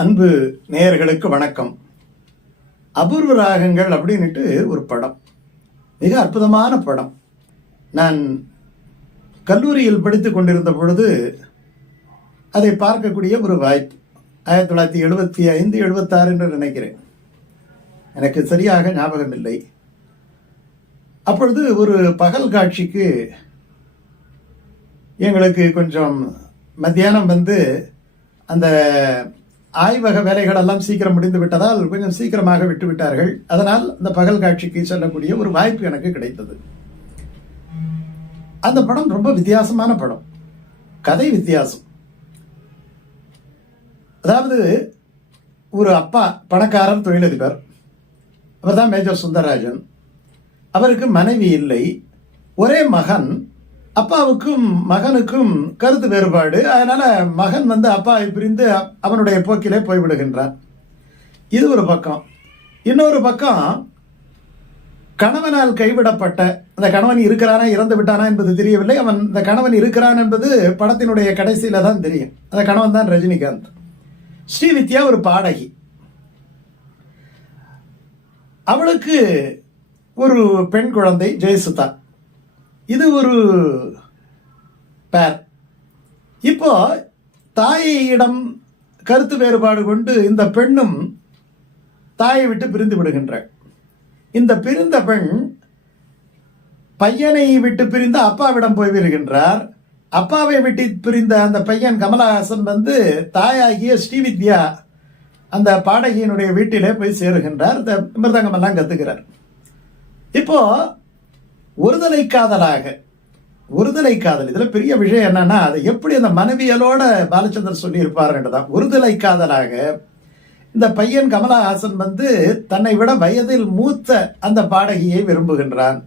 அன்பு நேயர்களுக்கு வணக்கம். அபூர்வ ராகங்கள் அப்படின்னுட்டு ஒரு படம். மிக அற்புதமான படம். நான் கல்லூரியில் படித்து கொண்டிருந்த பொழுது அதை பார்க்கக்கூடிய ஒரு வாய்ப்பு. ஆயிரத்தி தொள்ளாயிரத்தி எழுபத்தி ஐந்து எழுபத்தாறு என்று நினைக்கிறேன். எனக்கு சரியாக ஞாபகம் இல்லை அப்பொழுது ஒரு பகல் காட்சிக்கு எங்களுக்கு கொஞ்சம் மத்தியானம் வந்து அந்த ஆய்வக வேலைகள் எல்லாம் சீக்கிரம் முடிந்து விட்டதால் கொஞ்சம் சீக்கிரமாக விட்டு விட்டார்கள் அதனால் அந்த பகல் காட்சிக்கு செல்லக்கூடிய ஒரு வாய்ப்பு எனக்கு கிடைத்தது. அந்த படம் ரொம்ப வித்தியாசமான படம். கதை வித்தியாசம். அதாவது ஒரு அப்பா பணக்காரர் தொழிலதிபர். அவர் தான் மேஜர் சுந்தரராஜன். அவருக்கு மனைவி இல்லை. ஒரே மகன் அப்பாவுக்கும் மகனுக்கும் கருத்து வேறுபாடு. அதனால மகன் வந்து அப்பாவை பிரிந்து அவனுடைய போக்கிலே போய்விடுகின்றான் இது ஒரு பக்கம். இன்னொரு பக்கம் கணவனால் கைவிடப்பட்ட அந்த கணவன் இருக்கிறானா இறந்து விட்டானா என்பது தெரியவில்லை. அவன் இந்த கணவன் இருக்கிறான் என்பது படத்தினுடைய கடைசியில் தான் தெரியும். அந்த கணவன் தான் ரஜினிகாந்த். ஸ்ரீவித்யா ஒரு பாடகி. அவளுக்கு ஒரு பெண் குழந்தை ஜெயசுதா. இது ஒரு பேர் இப்போ தாயிடம் கருத்து வேறுபாடு கொண்டு இந்த பெண்ணும் தாயை விட்டு பிரிந்து விடுகின்றாள் இந்த பிரிந்த பெண் பையனை விட்டு பிரிந்த அப்பாவிடம் போய் விடுகின்றார். அப்பாவை விட்டு பிரிந்த அந்த பையன் கமலஹாசன் வந்து தாயாகிய ஸ்ரீவித்யா அந்த பாடகியினுடைய வீட்டிலே போய் சேருகின்றார். இந்த மிருதங்கமெல்லாம் கற்றுக்கிறார் கத்துக்கிறார் இப்போ ஒருதலை காதலாக ஒருதலை காதல். இதில் பெரிய விஷயம் என்னன்னா அது எப்படி அந்த மனைவியலோட பாலச்சந்தர் சொல்லியிருப்பாருன்றது தான் ஒருதலை காதலாக இந்த பையன் கமலஹாசன் வந்து தன்னை விட வயதில் மூத்த அந்த பாடகியை விரும்புகின்றான்.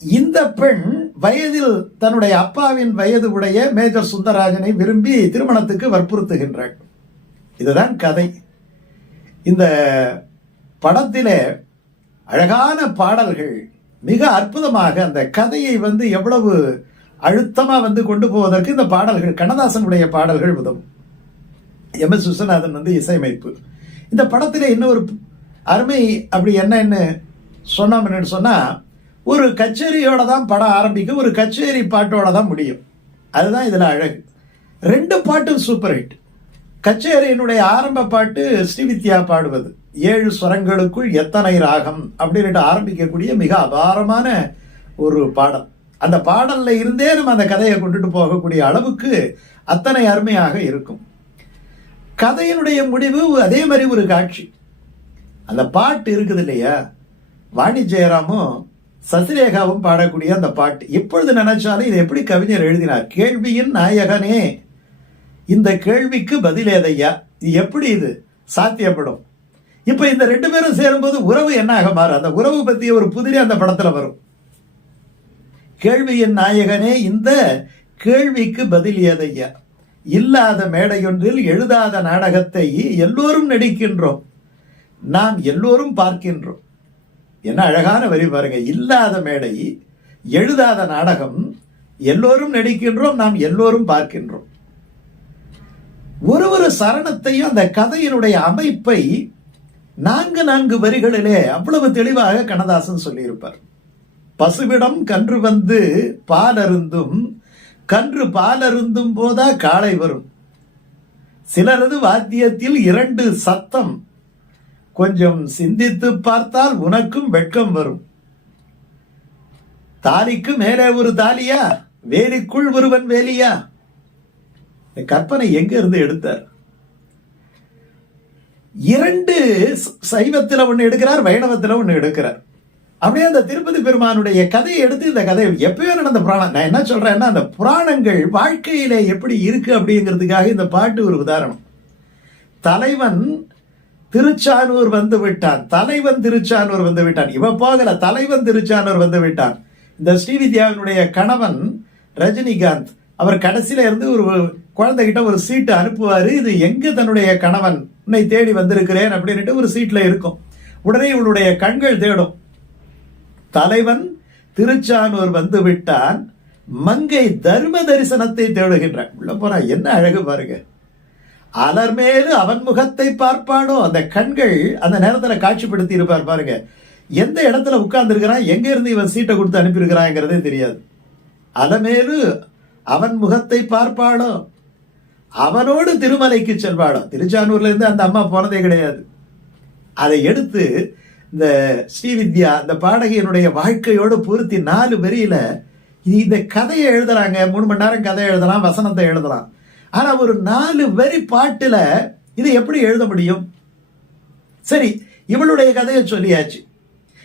இந்த பெண் வயதில் தன்னுடைய அப்பாவின் வயது உடைய மேஜர் சுந்தரராஜனை விரும்பி திருமணத்துக்கு வற்புறுத்துகின்றாள். இதுதான் கதை. இந்த படத்திலே அழகான பாடல்கள் மிக அற்புதமாக அந்த கதையை வந்து எவ்வளவு அழுத்தமாக வந்து கொண்டு போவதற்கு இந்த பாடல்கள் கண்ணதாசனுடைய பாடல்கள் உதவும். எம். எஸ். விஸ்வநாதன் வந்து இசையமைப்பு. இந்த படத்தில் இன்னொரு அருமை அப்படி என்னன்னு சொன்னோம் என்னன்னு சொன்னால் ஒரு கச்சேரியோட தான் படம் ஆரம்பிக்கும் ஒரு கச்சேரி பாட்டோட தான் முடியும். அதுதான் இதில் அழகு. ரெண்டு பாட்டும் சூப்பர் ஹிட். கச்சேரியினுடைய ஆரம்ப பாட்டு ஸ்ரீவித்யா பாடுவது. ஏழு ஸ்வரங்களுக்குள் எத்தனை ராகம் அப்படின்ட்டு ஆரம்பிக்கக்கூடிய மிக அபாரமான ஒரு பாடல். அந்த பாடல்ல இருந்தே நம்ம அந்த கதையை கொண்டுட்டு போகக்கூடிய அளவுக்கு அத்தனை அருமையாக இருக்கும். கதையினுடைய முடிவு அதே மாதிரி ஒரு காட்சி. அந்த பாட்டு இருக்குது இல்லையா? வாணி ஜெயராமும் சசிரேகாவும் பாடக்கூடிய அந்த பாட்டு. எப்பொழுது நினைச்சாலும் இதை எப்படி கவிஞர் எழுதினார்? கேள்வியின் நாயகனே இந்த கேள்விக்கு பதில் ஏதையா? இது எப்படி இது சாத்தியப்படும்? இப்ப இந்த ரெண்டு பேரும் சேரும்போது உறவு என்னாக மாறும்? அந்த உறவு பத்திய ஒரு புதிரே அந்த படத்துல வரும். கேள்வியின் நாயகனே இந்த கேள்விக்கு பதில் ஏதையா? இல்லாத மேடையொன்றில் எழுதாத நாடகத்தை எல்லோரும் நடிக்கின்றோம். நாம் எல்லோரும் பார்க்கின்றோம். என்ன அழகான வரி பாருங்க. இல்லாத மேடை எழுதாத நாடகம் எல்லோரும் நடிக்கின்றோம் நாம் எல்லோரும் பார்க்கின்றோம். ஒரு ஒரு சரணத்தையும் அந்த கதையினுடைய அமைப்பை நான்கு நான்கு வரிகளிலே அவ்வளவு தெளிவாக கண்ணதாசன் சொல்லியிருப்பார். பசுவிடம் கன்று வந்து பால் அருந்தும் கன்று பால் அருந்தும் போதா காளை வரும். சிலரது வாத்தியத்தில் இரண்டு சத்தம். கொஞ்சம் சிந்தித்து பார்த்தால் உனக்கும் வெட்கம் வரும். தாலிக்கு மேலே ஒரு தாலியா? வேலிக்குள் ஒருவன் வேலியா? இந்த கற்பனை எங்க இருந்து எடுத்தார்? இரண்டு சைவத்தில் ஒன்று எடுக்கிறார் வைணவத்தில் ஒன்று எடுக்கிறார். அப்படியே அந்த திருப்பதி பெருமானுடைய கதையை எடுத்து இந்த கதை எப்பயோ நடந்த புராணம். நான் என்ன சொல்றேன்னா அந்த புராணங்கள் வாழ்க்கையில எப்படி இருக்கு அப்படிங்கிறதுக்காக இந்த பாட்டு ஒரு உதாரணம். தலைவன் திருச்சானூர் வந்து விட்டான். தலைவன் திருச்சானூர் வந்து விட்டான். இவ போகல தலைவன் திருச்சானூர் வந்து விட்டான். இந்த ஸ்ரீவித்யாவினுடைய கணவன் ரஜினிகாந்த் அவர் கடைசியில இருந்து ஒரு குழந்தைகிட்ட ஒரு சீட்டு அனுப்புவாரு இது எங்க தன்னுடைய கணவன்? உன்னை தேடி வந்திருக்கிறேன் அப்படின்ட்டு ஒரு சீட்ல இருக்கும். உடனே இவளுடைய கண்கள் தேடும். தலைவன் திருச்சானூர் வந்து விட்டான். மங்கை தர்ம தரிசனத்தை தேடுகின்றான். உள்ள போனா என்ன அழகு பாருங்க. அலர்மேலு அவன் முகத்தை பார்ப்பானோ? அந்த கண்கள் அந்த நேரத்தில் காட்சிப்படுத்தி இருப்பார் பாருங்க. எந்த இடத்துல உட்கார்ந்துருக்கிறான்? எங்க இருந்து இவன் சீட்டை கொடுத்து அனுப்பியிருக்கிறாங்கிறதே தெரியாது. அலமேலு அவன் முகத்தை பார்ப்பாளோ? அவனோடு திருமலைக்கு செல்வாளோ திருச்சானூர்லேருந்து அந்த அம்மா போனதே கிடையாது. அதை எடுத்து இந்த ஸ்ரீவித்யா இந்த பாடகியினுடைய வாழ்க்கையோடு பொருத்தி நாலு வரியில இந்த கதையை எழுதுறாங்க. மூணு மணி நேரம் கதை எழுதலாம் வசனத்தை எழுதலாம். ஆனா ஒரு நாலு வரி பாட்டுல இதை எப்படி எழுத முடியும்? சரி இவளுடைய கதையை சொல்லியாச்சு.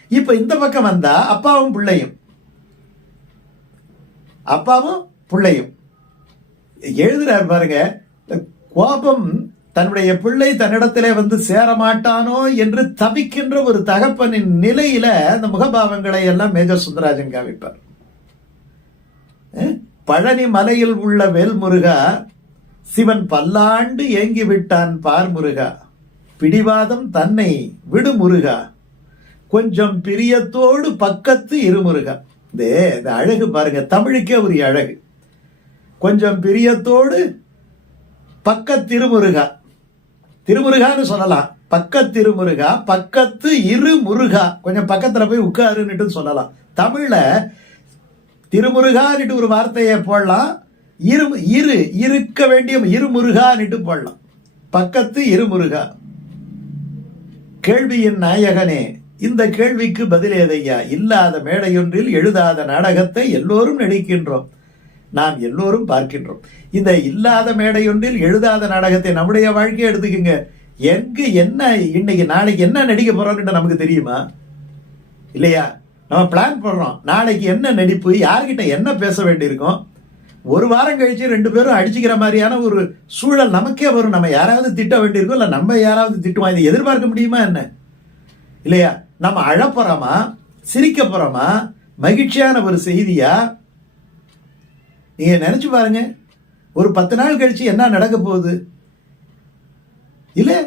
இப்ப இந்த பக்கம் வந்தா அப்பாவும் பிள்ளையும். அப்பாவும் பிள்ளையும். எழுதுறார் பாருங்க. இந்த கோபம் தன்னுடைய பிள்ளை தன்னிடத்திலே வந்து சேரமாட்டானோ என்று தவிக்கின்ற ஒரு தகப்பனின் நிலையில அந்த முகபாவங்களை எல்லாம் மேஜர் சுந்தராஜன் காமிப்பார். பழனி மலையில் உள்ள வேல்முருகா சிவன் பல்லாண்டு ஏங்கி விட்டான் பார் முருகா. பிடிவாதம் தன்னை விடு முருகா. கொஞ்சம் பிரியத்தோடு பக்கத்து இருமுருகா இந்த அழகு பாருங்க தமிழுக்கே ஒரு அழகு. கொஞ்சம் பிரியத்தோடு பக்க திருமுருகா. திருமுருகான்னு சொல்லலாம். பக்க திருமுருகா பக்கத்து இரு முருகா. கொஞ்சம் பக்கத்துல போய் உட்காருன்னுட்டு சொல்லலாம். தமிழ்ல திருமுருகான்னுட்டு ஒரு வார்த்தையை போடலாம். இரு இரு இருக்க வேண்டிய இருமுருகான்னுட்டு போடலாம். பக்கத்து இருமுருகா கேள்வியின் நாயகனே இந்த கேள்விக்கு பதிலேதையா இல்லாத மேடையொன்றில் எழுதாத நாடகத்தை எல்லோரும் நடிக்கின்றோம். நாம் எல்லோரும் பார்க்கின்றோம். இந்த இல்லாத மேடையொன்றில் எழுதாத நாடகத்தை நம்முடைய வாழ்க்கையை எடுத்துக்கங்க. எங்கு என்ன இன்னைக்கு நாளைக்கு என்ன நடிக்க போறோம்னு நமக்கு தெரியுமா? இல்லையா? நம்ம பிளான் பண்றோம் நாளைக்கு என்ன நடிப்பு யார்கிட்ட என்ன பேச வேண்டியிருக்கும்? ஒரு வாரம் கழிச்சு ரெண்டு பேரும் அடிச்சுக்கிற மாதிரியான ஒரு சூழல் நமக்கே வரும். நம்ம யாராவது திட்ட வேண்டியிருக்கோம் இல்லை நம்ம யாராவது திட்டுமா? இதை எதிர்பார்க்க முடியுமா என்ன? இல்லையா? நம்ம அழப்போகிறோமா சிரிக்க போறோமா? மகிழ்ச்சியான ஒரு செய்தியா? நீங்கள் நினச்சி பாருங்க. ஒரு பத்து நாள் கழித்து என்ன நடக்க போகுது? இல்லை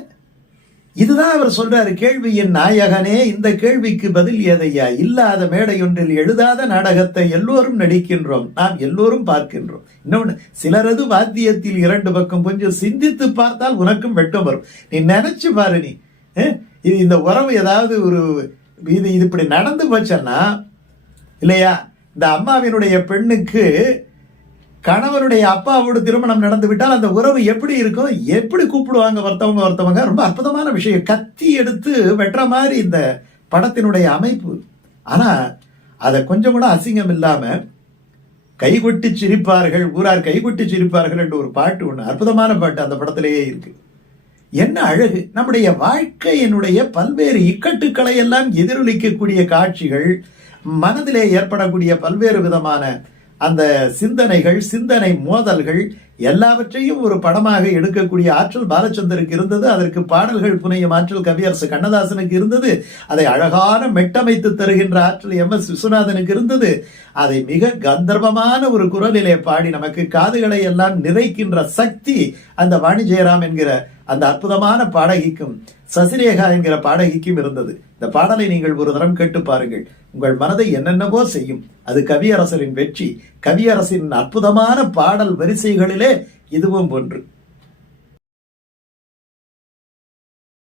இதுதான் அவர் சொல்றாரு கேள்வியின் நாயகனே இந்த கேள்விக்கு பதில் ஏதையா இல்லாத மேடையொன்றில் எழுதாத நாடகத்தை எல்லோரும் நடிக்கின்றோம். நாம் எல்லோரும் பார்க்கின்றோம். இன்னொன்று சிலரது வாத்தியத்தில் இரண்டு பக்கம் கொஞ்சம் சிந்தித்து பார்த்தால் உனக்கும் வெட்டம் வரும். நீ நினைச்சு பாரு நீ. இது இந்த உறவு ஏதாவது ஒரு இது இது இப்படி நடந்து போச்சன்னா இல்லையா? இந்த அம்மாவினுடைய பெண்ணுக்கு கணவனுடைய அப்பாவோடு திருமணம் நடந்து விட்டால் அந்த உறவு எப்படி இருக்கும் எப்படி கூப்பிடுவாங்க ஒருத்தவங்க ஒருத்தவங்க ரொம்ப அற்புதமான விஷயம். கத்தி எடுத்து வெட்டுற மாதிரி இந்த படத்தினுடைய அமைப்பு. ஆனால் அதை கொஞ்சம் கூட அசிங்கம் இல்லாமல் கைகொட்டி சிரிப்பார்கள் ஊரார் கைகொட்டி சிரிப்பார்கள் என்று ஒரு பாட்டு ஒன்று அற்புதமான பாட்டு அந்த படத்திலேயே இருக்கு. என்ன அழகு. நம்முடைய வாழ்க்கையினுடைய பல்வேறு இக்கட்டுக்களை எல்லாம் எதிரொலிக்கக்கூடிய காட்சிகள் மனதிலே ஏற்படக்கூடிய பல்வேறு விதமான அந்த சிந்தனைகள் சிந்தனை மோதல்கள் எல்லாவற்றையும் ஒரு படமாக எடுக்கக்கூடிய ஆற்றல் பாலச்சந்தருக்கு இருந்தது. அதற்கு பாடல்கள் புனையும் ஆற்றல் கவியரசு கண்ணதாசனுக்கு இருந்தது. அதை அழகான மெட்டமைத்து தருகின்ற ஆற்றல் எம் எஸ் விஸ்வநாதனுக்கு இருந்தது. அதை மிக கந்தர்வமான ஒரு குரலிலே பாடி நமக்கு காதுகளை எல்லாம் நிறைக்கின்ற சக்தி அந்த வாணி ஜெயராம் என்கிற அந்த அற்புதமான பாடகிக்கும் சசிரேகா என்கிற பாடகிக்கும் இருந்தது. இந்த பாடலை நீங்கள் ஒரு தரம் கேட்டு பாருங்கள். உங்கள் மனதை என்னென்னவோ செய்யும். அது கவியரசரின் வெற்றி. கவியரசின் அற்புதமான பாடல் வரிசைகளிலே இதுவும் ஒன்று.